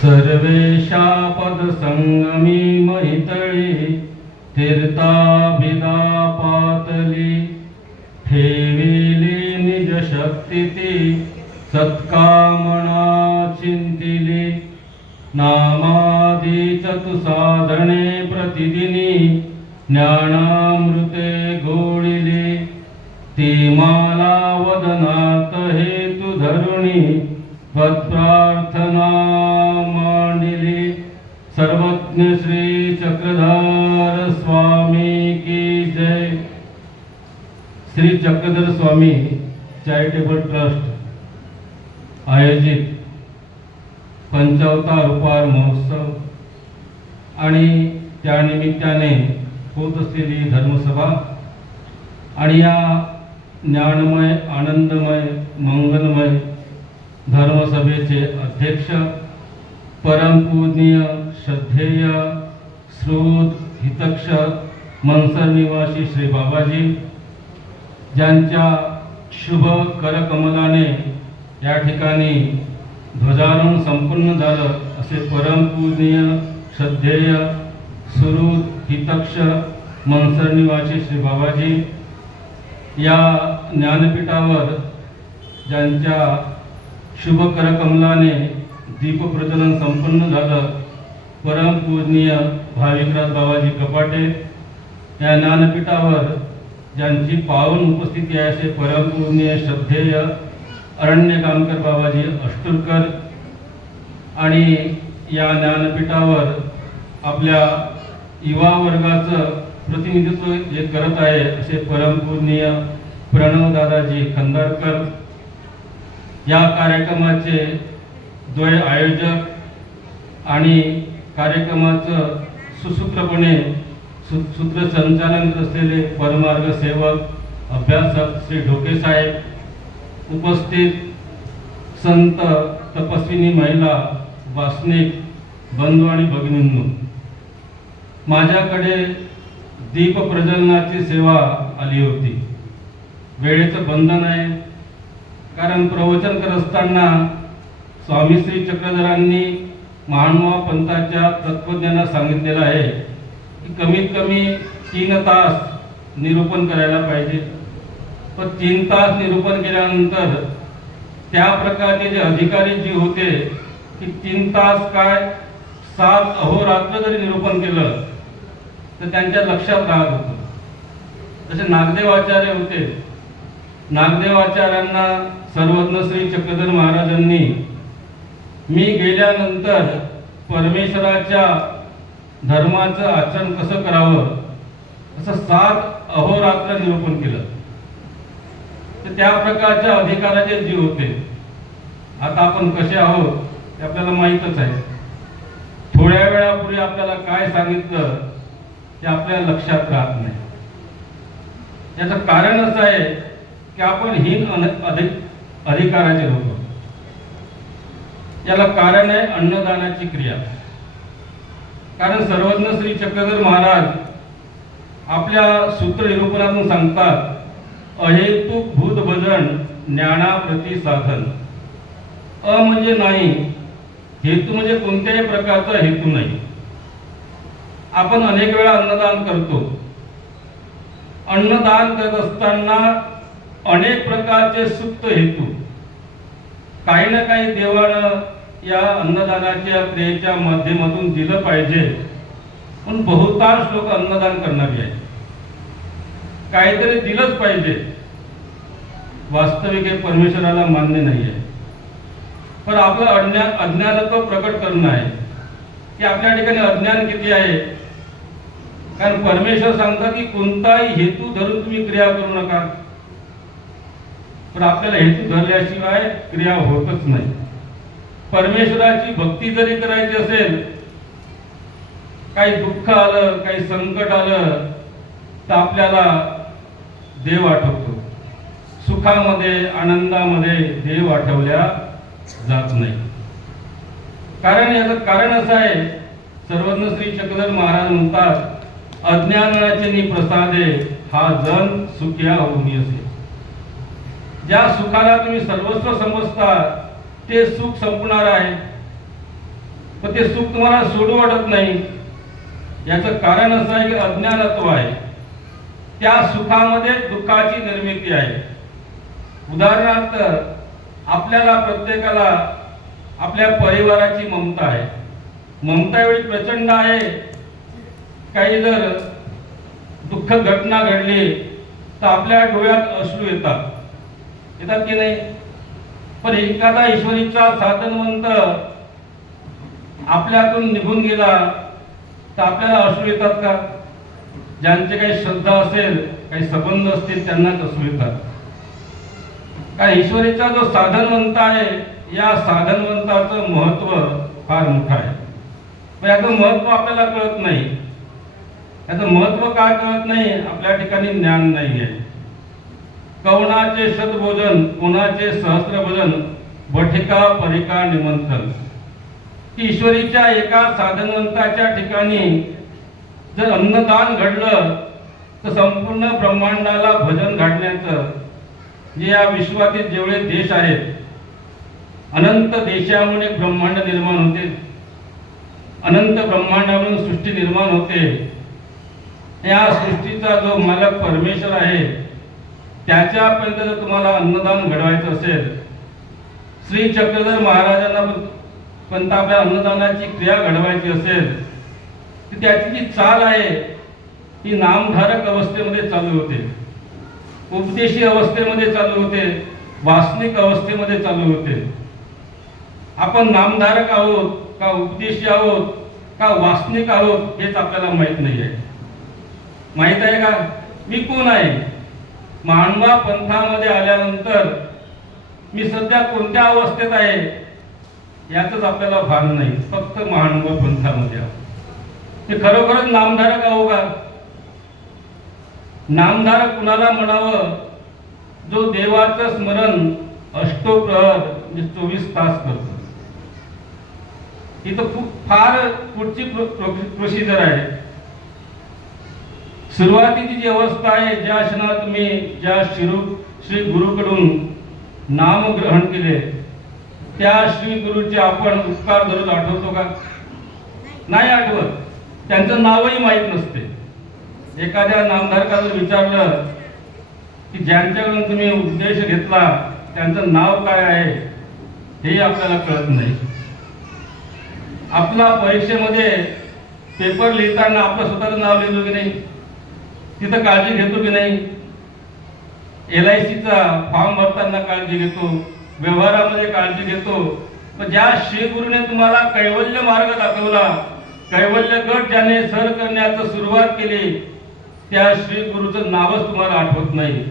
सर्वेशा पदसंगमी मैतळी तीर्थाभिदा पातली ठेविली निज शक्ती ती सत्कामना चिंतिली नामादी चतु साधने प्रतिदिनी ज्ञानामृते गोळिली ती माला वदनात हेतु धरुणी श्री चक्रधर स्वामी की जय। श्री चक्रधर स्वामी चॅरिटेबल ट्रस्ट आयोजित पंचवता रुपार महोत्सव आणि त्या निमित्ताने होत असलेली धर्मसभा आणि या ज्ञानमय आनंदमय मंगलमय धर्मसभेचे अध्यक्ष परमपूजनीय श्रद्धेय श्रोत हितक्ष मनसर निवासी श्री बाबाजी ज्यांच्या शुभ करकमलाने या ठिकाणी ध्वजारोहण संपूर्ण झालं असे परमपूजनीय श्रद्धेय सुहृद हितक्ष मनसर निवासी श्री बाबाजी या ज्ञानपीठावर ज्यांच्या शुभ करकमलाने दीपप्रज्वलन संपन्न झालं परमपूजनीय भाविकराज बाबाजी कपाटे या ज्ञानपीठावर ज्यांची पावन उपस्थिती आहे असे परमपूजनीय श्रद्धेय अरण्य कामकर बाबाजी अष्टुरकर आणि या ज्ञानपीठावर आपल्या युवा वर्गाचं प्रतिनिधित्व जे करत आहे असे परमपूजनीय प्रणव दादाजी खंदारकर. या कार्यक्रमाचे द्वय आयोजक आणि कार्यक्रमाचं सुसूत्रपणे सु सूत्रसंचालन असलेले परमार्ग सेवक अभ्यासक श्री ढोके साहेब उपस्थित संत तपस्विनी महिला वासनिक बंधू आणि भगिनींनो माझ्याकडे दीप प्रज्वलनाची सेवा आली होती. वेळेचं बंधन आहे. कारण प्रवचन करत असताना स्वामी श्री चक्रधरांनी महानुभाव पंथाच्या तत्वज्ञानात सांगितलेलं आहे की कमीत कमी तीन तास निरूपण करायला पाहिजे. पण तीन तास निरूपण केल्यानंतर त्या प्रकारचे जे अधिकारी जे होते की तीन तास काय सात अहोरात्र जरी निरूपण केलं तर त्यांच्या लक्षात राहत होतं. जसे नागदेव आचार्य होते. नागदेव आचार्यांना सर्वज्ञ श्री चक्रधर महाराजांनी मी गेल्यानंतर परमेश्वराच्या धर्माचं आचरण कसं करावं? असं सात अहोरात्र निरूपण केलं. तर त्या प्रकारच्या अधिकाराचे जीव होते. आता आपण कसे आहोत ते आपल्याला माहीतच आहे. थोड्या वेळापूर्वी आपल्याला काय सांगितलं ते आपल्या लक्षात राहत नाही. याचं कारण असं आहे की आपण हीन अधिक अधिकाराचे होतो याला कारण आहे अन्नदानाची क्रिया. कारण सर्वज्ञ श्री चक्रधर महाराज आपल्या सूत्र निरूपणातून सांगतात अहेतुक भूत भजन ज्ञानाप्रती साधन. अ म्हणजे नाही हेतू म्हणजे कोणत्याही प्रकारचा हेतू नाही. आपण अनेक वेळा अन्नदान करतो. अन्नदान करत असताना अनेक प्रकारचे सुप्त हेतू. काही ना काही देवानं या अन्नदानाच्या क्रियेच्या माध्यमातून दिलं पाहिजे. पण बहुतांश लोक अन्नदान करणारी आहे काहीतरी दिलंच पाहिजे. वास्तविक हे परमेश्वराला मान्य नाही आहे पण आपलं अज्ञान अज्ञानत्व प्रकट करणं आहे. की आपल्या ठिकाणी अज्ञान किती आहे? कारण परमेश्वर सांगतात की कोणताही हेतू धरून तुम्ही क्रिया करू नका. पण आपल्याला हेतू धरल्याशिवाय क्रिया होतच नाही. परमेश्वराची भक्ती जरी करायची असेल काही दुःख आलं काही संकट आलं तर आपल्याला देव आठवतो. सुखामध्ये आनंदामध्ये देव आठवल्या जात नाही. कारण याचं कारण असं आहे सर्वज्ञ श्री चक्रधर महाराज म्हणतात अज्ञानाचे नि प्रसादे हा जन सुख्या होऊन असे. ज्या सुखाला तुम्ही सर्वस्व समजता ते सुख संपणार आहे. पण ते सुख तुम्हाला सोडू वाटत नाही. याचं कारण असं आहे की अज्ञानत्व आहे. त्या सुखामध्ये दुःखाची निर्मिती आहे. उदाहरणार्थ आपल्याला प्रत्येकाला आपल्या परिवाराची ममता आहे. ममता एवढी प्रचंड आहे काही जर दुःख घटना घडली तर आपल्या डोळ्यात अश्रू येतात. येतात की नाही? पण एखादा ईश्वरीचा साधनवंत आपल्यातून निघून गेला तर आपल्याला असू येतात का? ज्यांचे काही श्रद्धा असेल काही संबंध असतील त्यांनाच असू येतात. का ईश्वरीचा जो साधनवंत आहे या साधनवंताचं महत्त्व फार मोठं आहे. पण याचं महत्त्व आपल्याला कळत नाही. याचं महत्त्व का कळत नाही? आपल्या ठिकाणी ज्ञान नाही आहे. कवनाचे शतभोजन कोणाचे सहस्त्रभोजन बठिका परिका निमंत्रण ईश्वरीच्या एका साधनवंताच्या ठिकाणी जर अन्नदान घडलं तर संपूर्ण ब्रह्मांडाला भजन घडण्याचं जे या विश्वातील जेवढे देश आहेत अनंत देशामुळे ब्रह्मांड निर्माण होते. अनंत ब्रह्मांडामधून सृष्टी निर्माण होते. या सृष्टीचा जो मालक परमेश्वर आहे त्याच्यापर्यंत जर तुम्हाला अन्नदान घडवायचं असेल श्री चक्रधर महाराजांना पण आपल्या अन्नदानाची क्रिया घडवायची असेल तर त्याची जी चाल आहे ती नामधारक अवस्थेमध्ये चालू होते. उपदेशी अवस्थेमध्ये चालू होते. वासनिक अवस्थेमध्ये चालू होते. आपण नामधारक आहोत का उपदेशी आहोत का वासनिक आहोत हेच आपल्याला माहीत नाही आहे माहीत आहे का? मी कोण आहे? मानवा पंथामध्ये आल्यानंतर मी सध्या कोणत्या अवस्थेत आहे याच आपल्याला भान नाही. फक्त महानुभाव पंथामध्ये आहोत. ते खरोखरच नामधारक आहो का? नामधारक कुणाला म्हणावं? जो देवाचं स्मरण अष्टोप्रहर म्हणजे चोवीस तास करतो. ही तर खूप फार पुढची प्रोसिजर आहे. सुरुवातीची जी अवस्था आहे ज्या क्षणात तुम्ही ज्या शिरू श्री गुरुकडून नाम ग्रहण केले त्या श्री गुरुचे आपण उपकार दररोज आठवतो का? नाही आठवत. त्यांचं नावही माहीत नसते. एखाद्या नामधारकाचं विचारलं की ज्यांच्याकडून तुम्ही उपदेश घेतला त्यांचं नाव काय आहे? हेही आपल्याला कळत नाही. आपला परीक्षेमध्ये पेपर लिहिताना आपलं स्वतःचं नाव लिहिलं की नाही? तिथं काळजी घेतो की नाही? एल आय सीचा फॉर्म भरताना काळजी घेतो. व्यवहारामध्ये काळजी घेतो. पण ज्या श्री गुरुने तुम्हाला कैवल्य मार्ग दाखवला कैवल्य गट ज्याने सर करण्याचं सुरुवात केली त्या श्री गुरुचं नावच तुम्हाला आठवत नाही.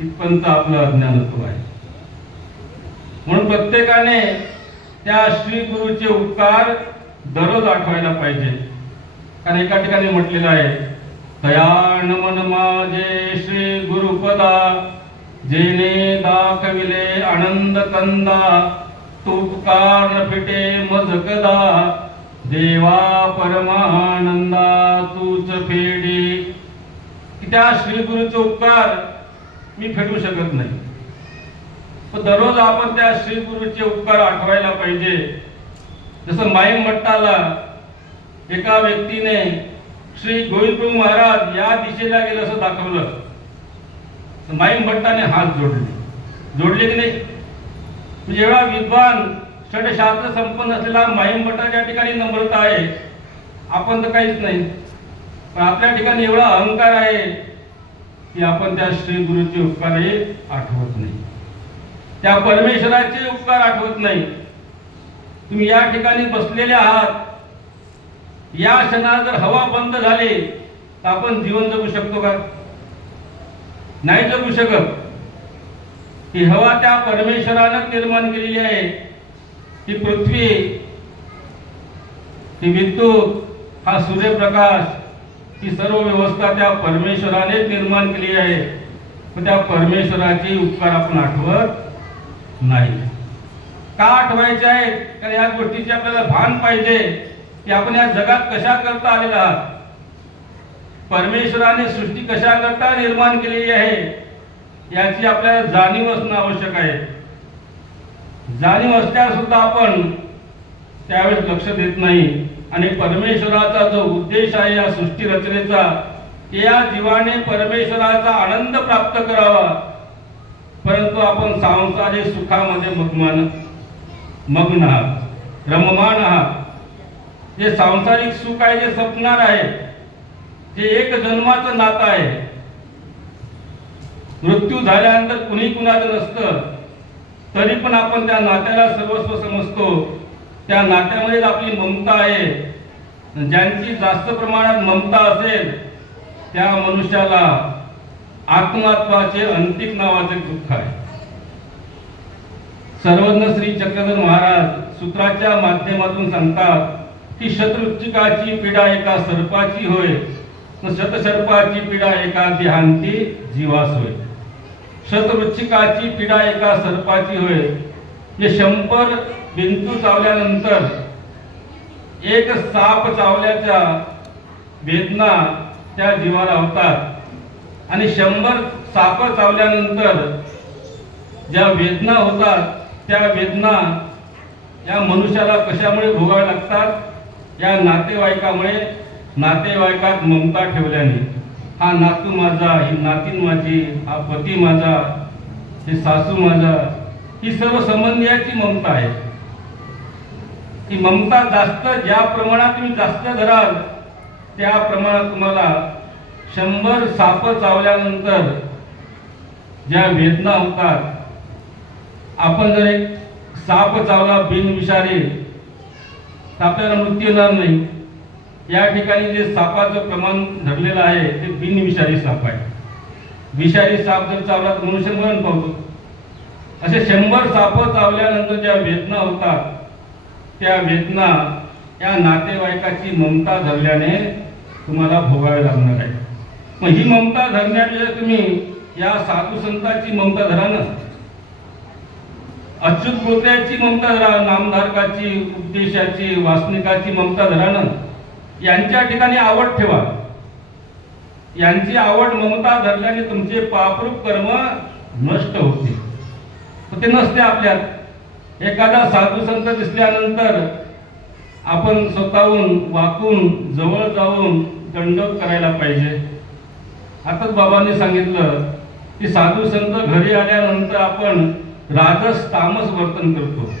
इथपर्यंत आपलं अज्ञानत्व आहे. म्हणून प्रत्येकाने त्या श्री गुरुचे उपकार दररोज आठवायला पाहिजे. कारण एका ठिकाणी म्हटलेलं आहे दयान मन माझे श्री गुरुपदा जेने दाखविले आनंद कंदा तुपकार फिटे मजकदा देवा परमानंदा तूच फेडी. त्या श्री गुरुचे उपकार मी फेडू शकत नाही. पण दररोज आपण त्या श्री गुरुचे उपकार आठवायला पाहिजे. जसं माईम मट्टाला एका व्यक्तीने श्री गोविंदप्रभू महाराज या दिशेला गेलं असं दाखवलं. तर भट्टाने हात जोडले. जोडले की नाही? म्हणजे एवढा विद्वान षडशास्त्र संपन्न असलेला माहीम भट्टाच्या ठिकाणी नम्रता आहे. आपण तर काहीच नाही. पण आपल्या ठिकाणी एवढा अहंकार आहे की आपण त्या श्री गुरुचे उपकार हे आठवत नाही. त्या परमेश्वराचे उपकार आठवत नाही. तुम्ही या ठिकाणी बसलेले आहात. या क्षणात जर हवा बंद झाली तर आपण जीवन जगू शकतो का? नाही जगू शकत. ही हवा त्या परमेश्वरानं निर्माण केलेली आहे. ही पृथ्वी ही विद्युत हा सूर्यप्रकाश ही सर्व व्यवस्था त्या परमेश्वराने निर्माण केली आहे. पण त्या परमेश्वराचे उपकार आपण आठवत नाही. का आठवायचे आहेत? कारण या गोष्टीचे आपल्याला भान पाहिजे. की आपण या जगात कशा करता आलेला आहात? परमेश्वराने सृष्टी कशा करता निर्माण केलेली आहे याची आपल्याला जाणीव असणं आवश्यक आहे. जाणीव असल्यास सुद्धा आपण त्यावेळेस लक्ष देत नाही. आणि परमेश्वराचा जो उद्देश आहे या सृष्टी रचनेचा या जीवाने परमेश्वराचा आनंद प्राप्त करावा. परंतु आपण सांसारिक सुखामध्ये मग्मान मग्न आहात रममान आहात. जे सांसारिक सुख आहे जे सपणार आहे जे एक जन्माचं नातं आहे. मृत्यू झाल्यानंतर कुणी कुणाचं नसतं तरी पण आपण त्या नात्याला सर्वस्व समजतो. त्या नात्यामध्येच आपली ममता आहे. ज्यांची जास्त प्रमाणात ममता असेल त्या मनुष्याला आत्महत्वाचे अंतिक नावाचे दुःख आहे. सर्वज्ञ श्री चक्रधर महाराज सूत्राच्या माध्यमातून सांगतात की शत्रुचिकाची पीडा एका सर्पाची होय. शतसर्पाची पीडा एका देहांती जीवास होय. शतवृच्छिकाची पीडा एका सर्पाची होय. जे शंभर बिंदू चावल्यानंतर एक साप चावल्याच्या वेदना त्या जीवाला होतात. आणि शंभर साप चावल्यानंतर ज्या वेदना होतात त्या वेदना या मनुष्याला कशामुळे भोगाव्या लागतात? या नातेवाईकामुळे नातेवाईकात ममता ठेवल्याने हा नातू माझा ही नातीन माझी हा पती माझा हे सासू माझा ही सर्व संबंधियाची ममता आहे. ही ममता जास्त ज्या प्रमाणात तुम्ही जास्त धराल त्या प्रमाणात तुम्हाला शंभर साप चावल्यानंतर ज्या वेदना होतात आपण जर एक साप चावला बिनविषारी आपल्याला मृत्यू येणार नाही. या ठिकाणी जे सापाचं प्रमाण धरलेलं आहे ते बिनविषारी साप आहे. विषारी साप जर चावला तर मनुष्य मरण पावतो. असे शंभर साप चावल्यानंतर ज्या वेदना होतात त्या वेदना या नातेवाईकाची ममता धरल्याने तुम्हाला भोगावे लागणार आहे. मग ही ममता धरण्यापेक्षा तुम्ही या साधू संतांची ममता धरा ना. अच्युत गोत्याची ममता धरा नामधारकाची उपदेशाची वासनिकाची ममता धरा ना यांच्या ठिकाणी आवड ठेवा. यांची आवड ममता धरल्याने तुमचे पापरूप कर्म नष्ट होते. तर ते नसते आपल्यात. एखादा साधू संत दिसल्यानंतर आपण स्वतःहून वाकून जवळ जाऊन दंडक करायला पाहिजे. आताच बाबांनी सांगितलं की साधू संत घरी आल्यानंतर आपण राजस तामस वर्तन करतो.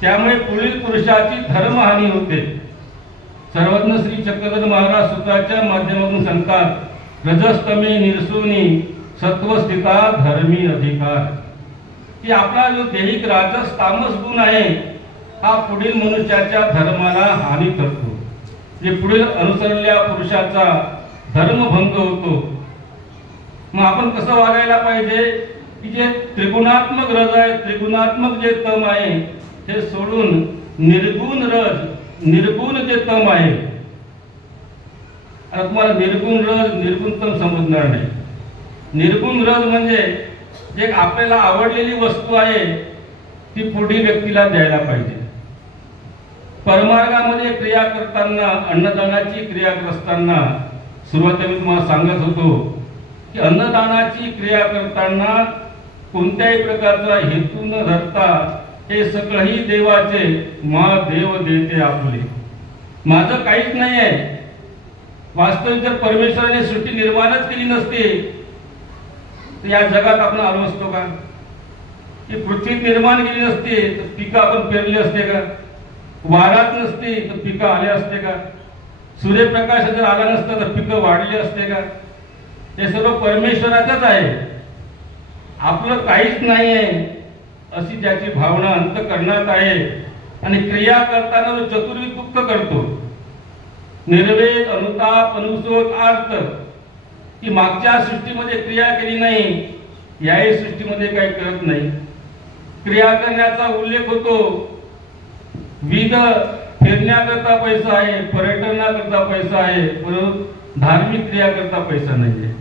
त्यामुळे पुढील पुरुषाची धर्महानी होते. सर्वज्ञ श्री चक्रधर महाराज सूत्राच्या माध्यमातून सांगतात रजस्तमे निरसुनी सत्वस्थिता धर्मी अधिकार. की आपला जो दैहिक राजस तामस गुण आहे हा पुढील मनुष्याच्या धर्माला हानी करतो. जे पुढील अनुसरलेल्या पुरुषाचा धर्मभंग होतो. मग आपण कसं वागायला पाहिजे? की जे त्रिगुणात्मक रज आहे त्रिगुणात्मक जे तम आहे ते सोडून निर्गुण रज निर्गुण जे तम आहे आता तुम्हाला निर्गुण रज निर्गुण तम समजणार नाही. निर्गुण रज म्हणजे जे आपल्याला आवडलेली वस्तू आहे ती पुढील व्यक्तीला द्यायला पाहिजे. परमार्गामध्ये क्रिया करताना अन्नदानाची क्रिया करताना सुरुवातीला मी तुम्हाला सांगत होतो की अन्नदानाची क्रिया करताना कोणत्याही प्रकारचा हेतू न धरता हे सगळंही देवाचे मा देव देते आपले. माझं काहीच नाही आहे. वास्तविक जर परमेश्वराने सृष्टी निर्माणच केली नसती तर या जगात आपण आलो असतो का? की पृथ्वी निर्माण केली नसती तर पिकं आपण पेरली असते का? वारात नसती तर पिकं आले असते का? सूर्यप्रकाश जर आला नसता तर पिकं वाढली असते का? हे सर्व परमेश्वराचंच आहे. आपलं काहीच नाही आहे अशी त्याची भावना अंतकरणात आहे आणि क्रिया करताना तो चतुर्वी दुःख करतो. निर्वेद अनुताप अनुशोक आर्त. की मागच्या सृष्टीमध्ये क्रिया केली नाही याही सृष्टीमध्ये काही करत नाही. क्रिया करण्याचा उल्लेख होतो. विध फिरण्याकरता पैसा आहे पर्यटनाकरता पैसा आहे परंतु धार्मिक क्रियाकरता पैसा नाही आहे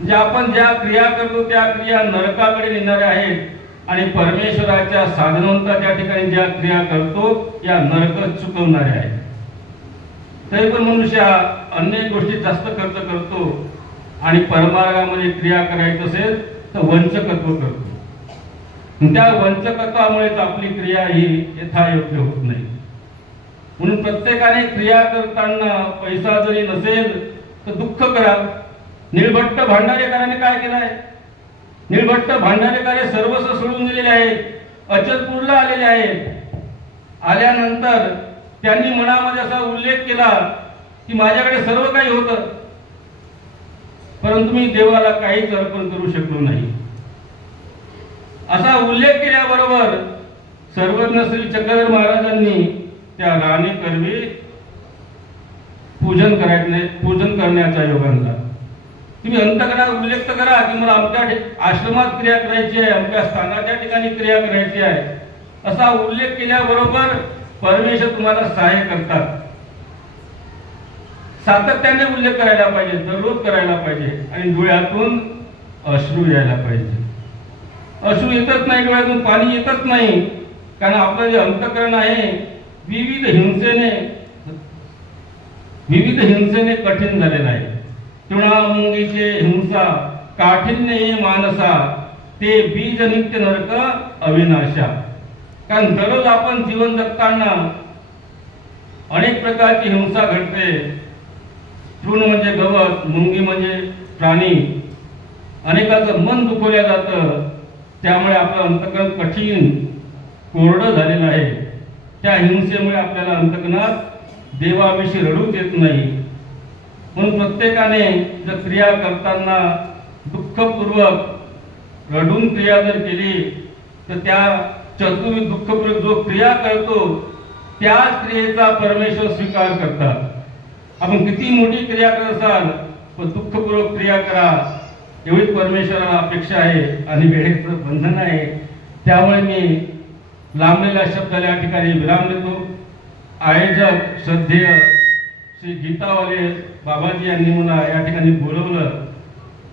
म्हणजे आपण ज्या क्रिया करतो त्या क्रिया नरकाकडे नेणाऱ्या आहेत. आणि परमेश्वराच्या साधनवंताच्या ठिकाणी ज्या क्रिया करतो या नरक चुकवणाऱ्या आहेत. तरी पण मनुष्य हा अनेक गोष्टी जास्त खर्च करतो आणि परमार्गामध्ये क्रिया करायचं असेल तर वंचकत्व करतो. त्या वंचकत्वामुळेच आपली क्रिया ही यथायोग्य होत नाही. म्हणून प्रत्येकाने क्रिया करताना पैसा जरी नसेल तर दुःख करा. निळभट्ट भांडारेकरांनी काय केलंय निळभट्ट भांडारेकर सर्वस्व सोडून दिलेले आहेत. अचलपूरला आलेले आहेत. आल्यानंतर त्यांनी मनामध्ये असा उल्लेख केला की माझ्याकडे सर्व काही होतं. परंतु मी देवाला काहीच अर्पण करू शकलो नाही. असा उल्लेख केल्याबरोबर सर्वज्ञ श्री चक्रधर महाराजांनी त्या राणी कर्वी पूजन करायचे पूजन करण्याचा योग आणला तुम्ही अंतकरणात उल्लेख करा की मला आमच्या आश्रमात क्रिया करायची आहे आमच्या स्थानाच्या ठिकाणी क्रिया करायची आहे. असा उल्लेख केल्याबरोबर परमेश्वर तुम्हाला सहाय्य करतात. सातत्याने उल्लेख करायला पाहिजे दररोज करायला पाहिजे आणि डोळ्यातून अश्रू यायला पाहिजे. अश्रू येतच नाही डोळ्यातून पाणी येतच नाही. कारण आपलं जे अंतकरण आहे विविध हिंसेने विविध हिंसेने कठीण झालेलं आहे. तृणामुंगीचे हिंसा काठिन्य हे मानसा ते बीज नित्य नरक अविनाशा. कारण दररोज आपण जीवन जगताना अनेक प्रकारची हिंसा घडते. तृण म्हणजे गवत मुंगी म्हणजे प्राणी. अनेकाचं मन दुखवल्या जातं. त्यामुळे आपलं अंतकरण कठीण कोरडं झालेलं आहे. त्या हिंसेमुळे आपल्याला अंतकरणात देवाविषयी रडूच येत नाही. म्हणून प्रत्येकाने जर क्रिया करताना दुःखपूर्वक रडून क्रिया जर केली तर त्या चतुर्वी दुःखपूर्वक जो क्रिया करतो त्याच क्रियेचा परमेश्वर स्वीकार करतात. आपण किती मोठी क्रिया करत असाल पण दुःखपूर्वक क्रिया करा. एवढीच परमेश्वराला अपेक्षा आहे आणि वेळेचं बंधन आहे. त्यामुळे मी लांबलेल्या शब्दाला या ठिकाणी विराम देतो. आयोजक श्रद्धेय श्री गीतावाले बाबाजी यांनी मला या ठिकाणी बोलवलं.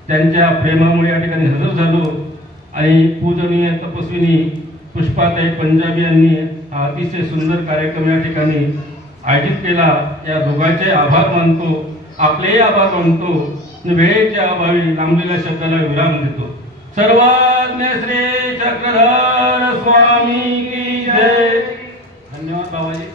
त्यांच्या प्रेमामुळे या ठिकाणी हजर झालो. आणि पूजनीय तपस्विनी पुष्पाताई पंजाबी यांनी हा अतिशय सुंदर कार्यक्रम या ठिकाणी आयोजित केला. या दोघांचे आभार मानतो आपलेही आभार मानतो वेळेच्या अभावी लांबलेल्या शब्दाला विराम देतो. सर्वज्ञ श्री चक्रधर स्वामी की जय. धन्यवाद बाबाजी.